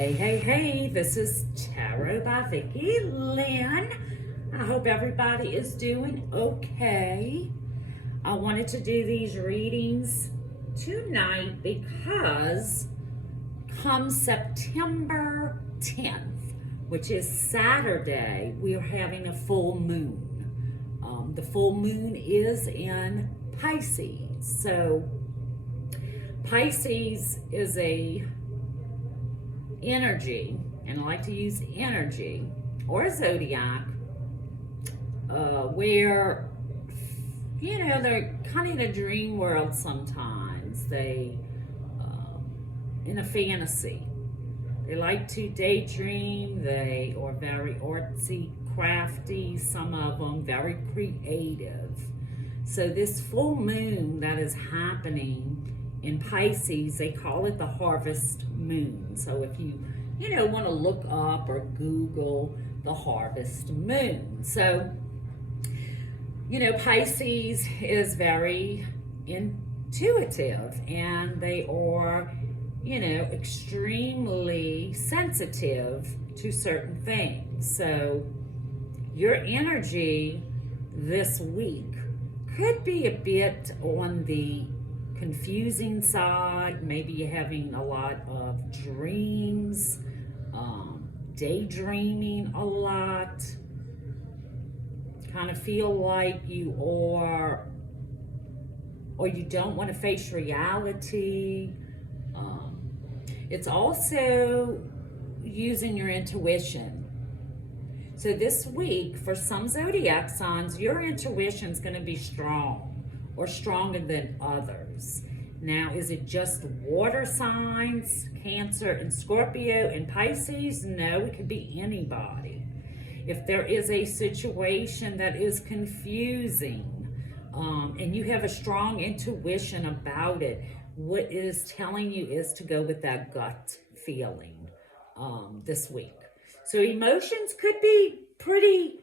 Hey, this is Tarot by Vicki Lynn. I hope everybody is doing okay. I wanted to do these readings tonight because come September 10th, which is Saturday, we are having a full moon. The full moon is in Pisces. So Pisces is a energy, and I like to use energy or a zodiac, where they're kind of in a dream world sometimes. They in a fantasy. They like to daydream. They are very artsy, crafty. Some of them very creative. So this full moon that is happening in Pisces, they call it the harvest moon. So if you want to look up or Google the harvest moon. So, Pisces is very intuitive, and they are, extremely sensitive to certain things. So your energy this week could be a bit on the confusing side. Maybe you're having a lot of dreams, daydreaming a lot, kind of feel like you are, or you don't want to face reality. It's also using your intuition. So this week, for some zodiac signs, your intuition is going to be strong or stronger than others. Now, is it just water signs, Cancer and Scorpio and Pisces? No, it could be anybody. If there is a situation that is confusing, and you have a strong intuition about it, what it is telling you is to go with that gut feeling this week. So emotions could be pretty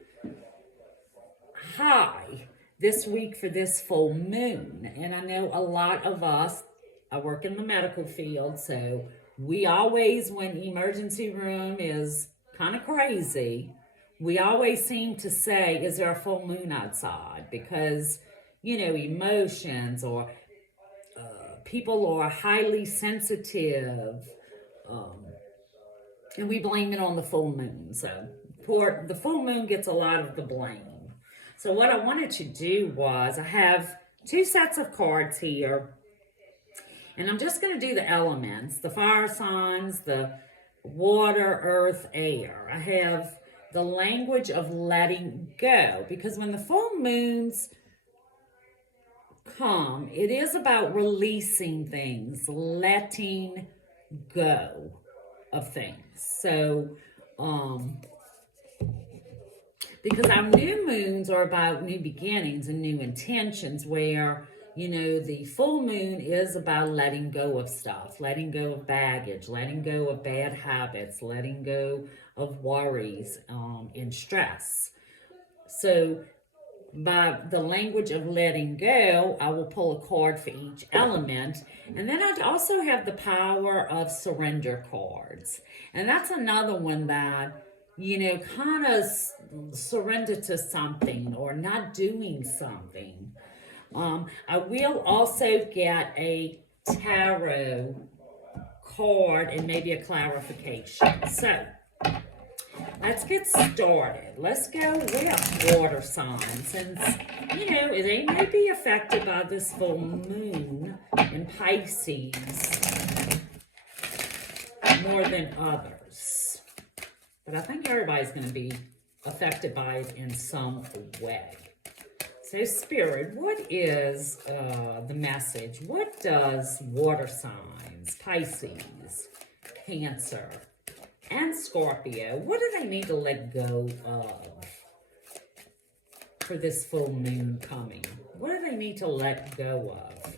high this week for this full moon. And I know a lot of us, I work in the medical field, so we always, when emergency room is kind of crazy, we always seem to say, is there a full moon outside? Because, emotions, or people are highly sensitive, and we blame it on the full moon. So the full moon gets a lot of the blame. So what I wanted to do was, I have two sets of cards here, and I'm just going to do the elements, the fire signs, the water, earth, air. I have the language of letting go, because when the full moons come, it is about releasing things, letting go of things. So, because our new moons are about new beginnings and new intentions, where, the full moon is about letting go of stuff, letting go of baggage, letting go of bad habits, letting go of worries and stress. So by the language of letting go, I will pull a card for each element. And then I also have the power of surrender cards. And that's another one that, kind of surrender to something or not doing something. I will also get a tarot card and maybe a clarification. So let's get started. Let's go with water signs, since, they may be affected by this full moon in Pisces more than others. But I think everybody's going to be affected by it in some way. So Spirit, what is the message? What does water signs, Pisces, Cancer, and Scorpio, what do they need to let go of for this full moon coming? What do they need to let go of?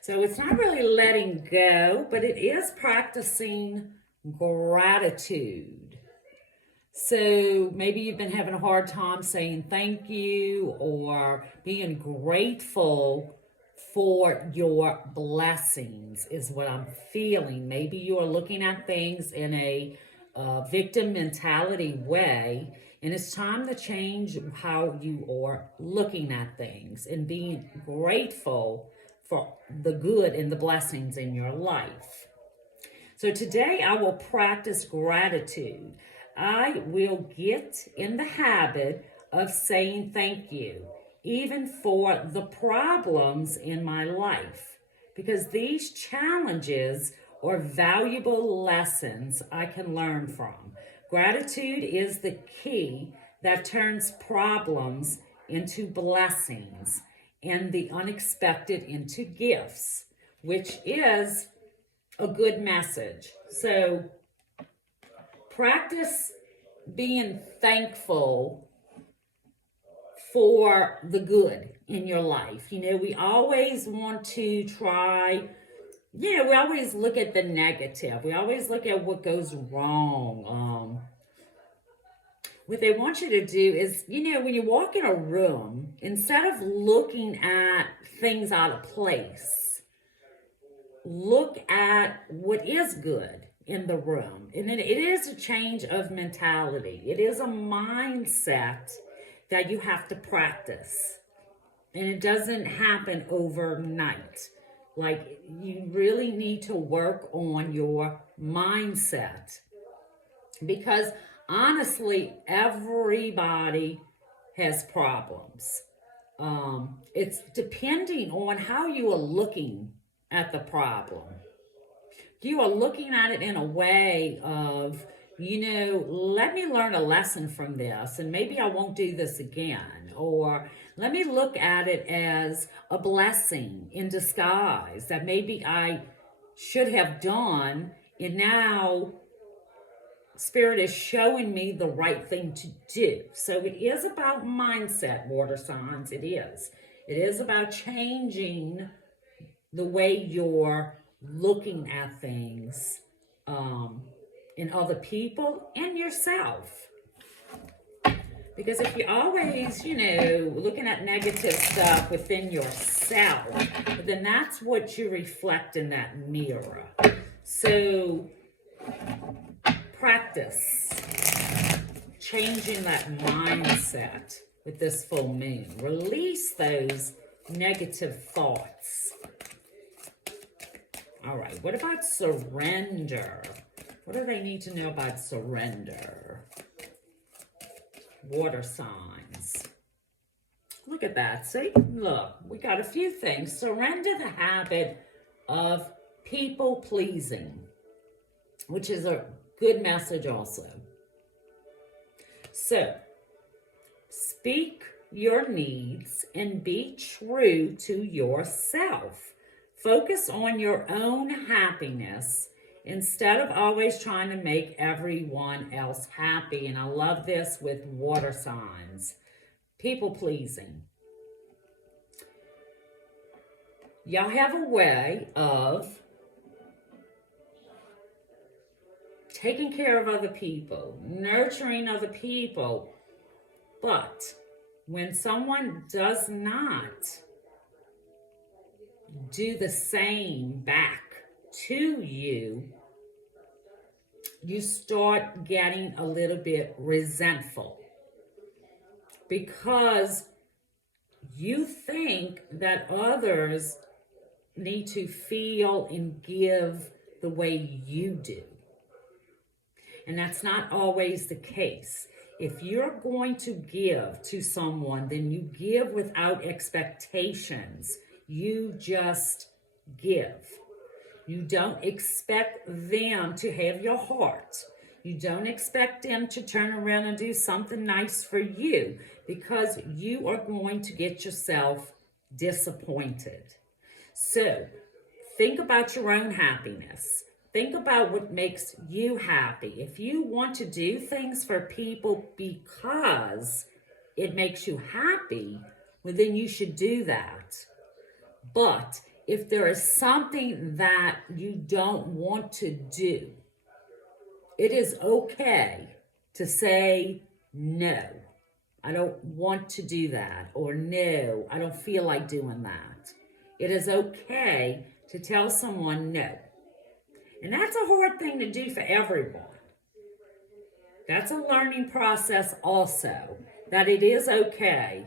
So it's not really letting go, but it is practicing gratitude. So maybe you've been having a hard time saying thank you or being grateful for your blessings is what I'm feeling. Maybe you're looking at things in a victim mentality way, and it's time to change how you are looking at things and being grateful for the good and the blessings in your life. So today I will practice gratitude. I will get in the habit of saying thank you, even for the problems in my life, because these challenges are valuable lessons I can learn from. Gratitude is the key that turns problems into blessings and the unexpected into gifts, which is a good message. So practice being thankful for the good in your life. We always want to try, we always look at the negative. We always look at what goes wrong. What they want you to do is, when you walk in a room, instead of looking at things out of place, look at what is good in the room. And it is a change of mentality. It is a mindset that you have to practice. And it doesn't happen overnight. Like, you really need to work on your mindset. Because honestly, everybody has problems. It's depending on how you are looking at the problem. You are looking at it in a way of, let me learn a lesson from this and maybe I won't do this again. Or let me look at it as a blessing in disguise that maybe I should have done, and now Spirit is showing me the right thing to do. So it is about mindset, water signs. It is. It is about changing the way you're looking at things in other people and yourself. Because if you're always, looking at negative stuff within yourself, then that's what you reflect in that mirror. So practice changing that mindset with this full moon. Release those negative thoughts. All right, what about surrender? What do they need to know about surrender? Water signs. Look at that. See? Look, we got a few things. Surrender the habit of people pleasing, which is a good message also. So, speak your needs and be true to yourself. Focus on your own happiness instead of always trying to make everyone else happy. And I love this with water signs. People pleasing. Y'all have a way of taking care of other people, nurturing other people. But when someone does not do the same back to you, you start getting a little bit resentful because you think that others need to feel and give the way you do. And that's not always the case. If you're going to give to someone, then you give without expectations. You just give. You don't expect them to have your heart. You don't expect them to turn around and do something nice for you, because you are going to get yourself disappointed. So think about your own happiness. Think about what makes you happy. If you want to do things for people because it makes you happy, well, then you should do that. But if there is something that you don't want to do, it is okay to say, no, I don't want to do that, or no, I don't feel like doing that. It is okay to tell someone no. And that's a hard thing to do for everyone. That's a learning process also, that it is okay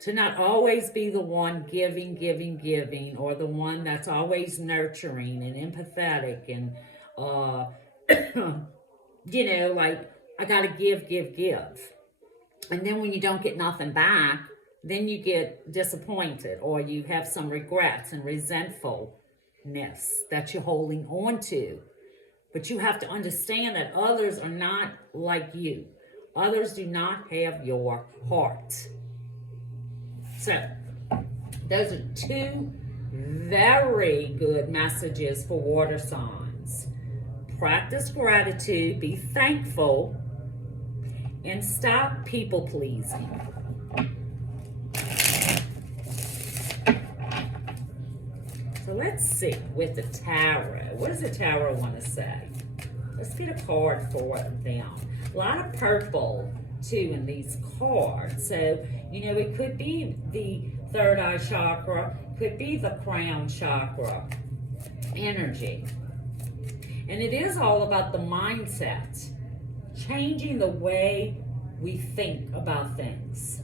to not always be the one giving, or the one that's always nurturing and empathetic and, like, I gotta give. And then when you don't get nothing back, then you get disappointed, or you have some regrets and resentfulness that you're holding on to. But you have to understand that others are not like you. Others do not have your heart. So, those are two very good messages for water signs. Practice gratitude, be thankful, and stop people pleasing. So let's see with the tarot. What does the tarot want to say? Let's get a card for them. A lot of purple too in these cards. So, it could be the third eye chakra, could be the crown chakra energy. And it is all about the mindset, changing the way we think about things.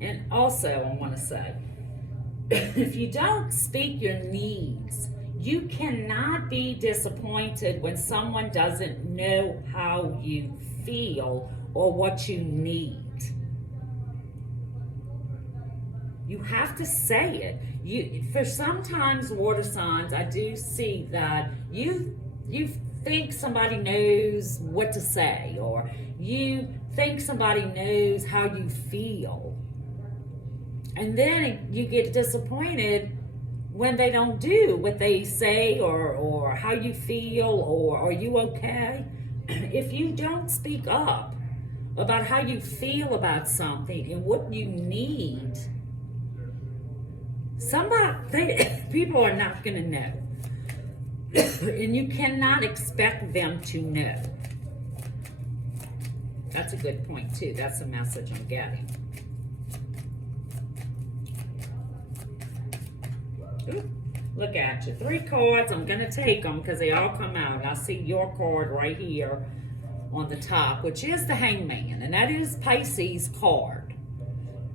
And also, I want to say, if you don't speak your needs, you cannot be disappointed when someone doesn't know how you feel or what you need. You have to say it. For sometimes water signs, I do see that you think somebody knows what to say, or you think somebody knows how you feel. And then you get disappointed when they don't do what they say, or how you feel, or are you okay? If you don't speak up about how you feel about something and what you need, people are not going to know. And you cannot expect them to know. That's a good point too. That's the message I'm getting. Ooh, look at you. 3 cards. I'm going to take them because they all come out. I see your card right here on the top, which is the Hangman. And that is Pisces card.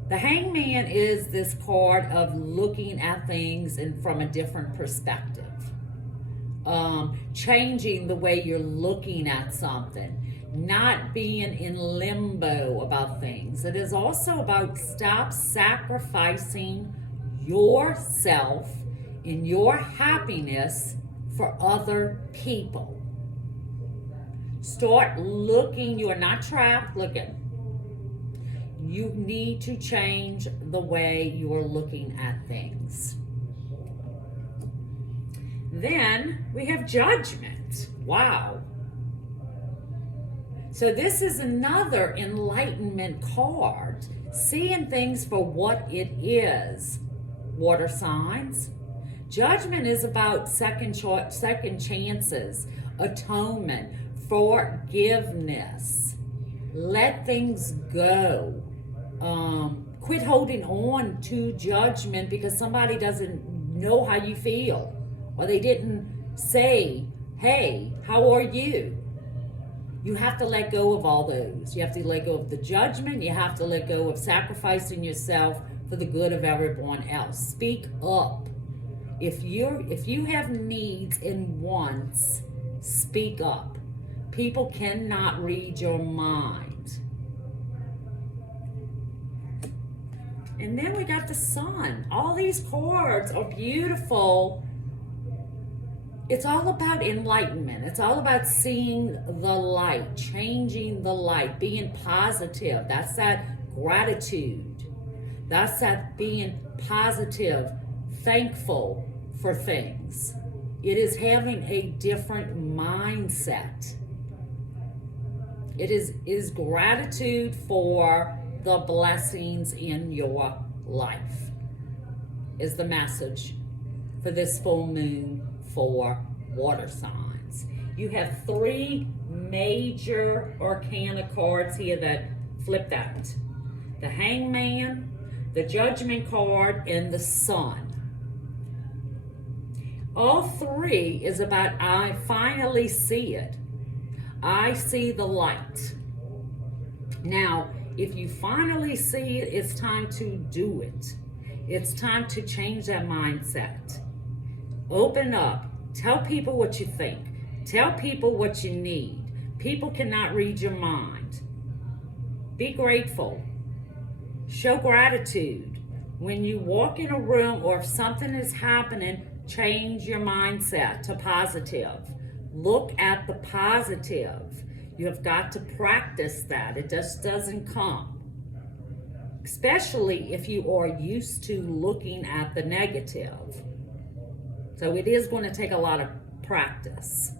The Hangman is this card of looking at things from a different perspective. Changing the way you're looking at something. Not being in limbo about things. It is also about stop sacrificing yourself and your happiness for other people. Start looking. You are not trapped. Looking. You need to change the way you're looking at things. Then we have Judgment. Wow. So this is another enlightenment card. Seeing things for what it is. Water signs. Judgment is about second chances, atonement, forgiveness. Let things go. Quit holding on to judgment because somebody doesn't know how you feel, or they didn't say, hey, how are you? You have to let go of all those. You have to let go of the judgment. You have to let go of sacrificing yourself for the good of everyone else. Speak up. If you have needs and wants, speak up. People cannot read your mind. And then we got the Sun. All these cards are beautiful. It's all about enlightenment. It's all about seeing the light, changing the light, being positive. That's that gratitude. That's that being positive, thankful for things. It is having a different mindset. It is gratitude for the blessings in your life, is the message for this full moon for water signs. You have 3 major arcana cards here that flipped out. the Hangman, the Judgment card, and the Sun. All three is about I finally see it. I see the light. Now, if you finally see it, it's time to do it. It's time to change that mindset. Open up. Tell people what you think. Tell people what you need. People cannot read your mind. Be grateful. Show gratitude. When you walk in a room or if something is happening, change your mindset to positive. Look at the positive. You have got to practice that. It just doesn't come. Especially if you are used to looking at the negative. So it is going to take a lot of practice.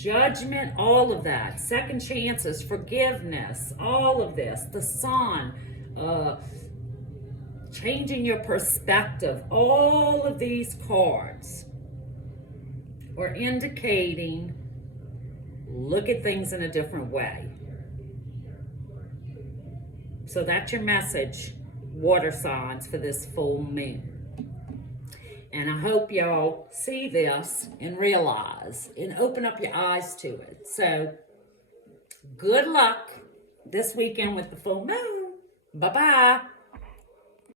Judgment, all of that. Second chances, forgiveness, all of this. The Sun, changing your perspective. All of these cards are indicating look at things in a different way. So that's your message, water signs, for this full moon. And I hope y'all see this and realize and open up your eyes to it. So good luck this weekend with the full moon. Bye-bye.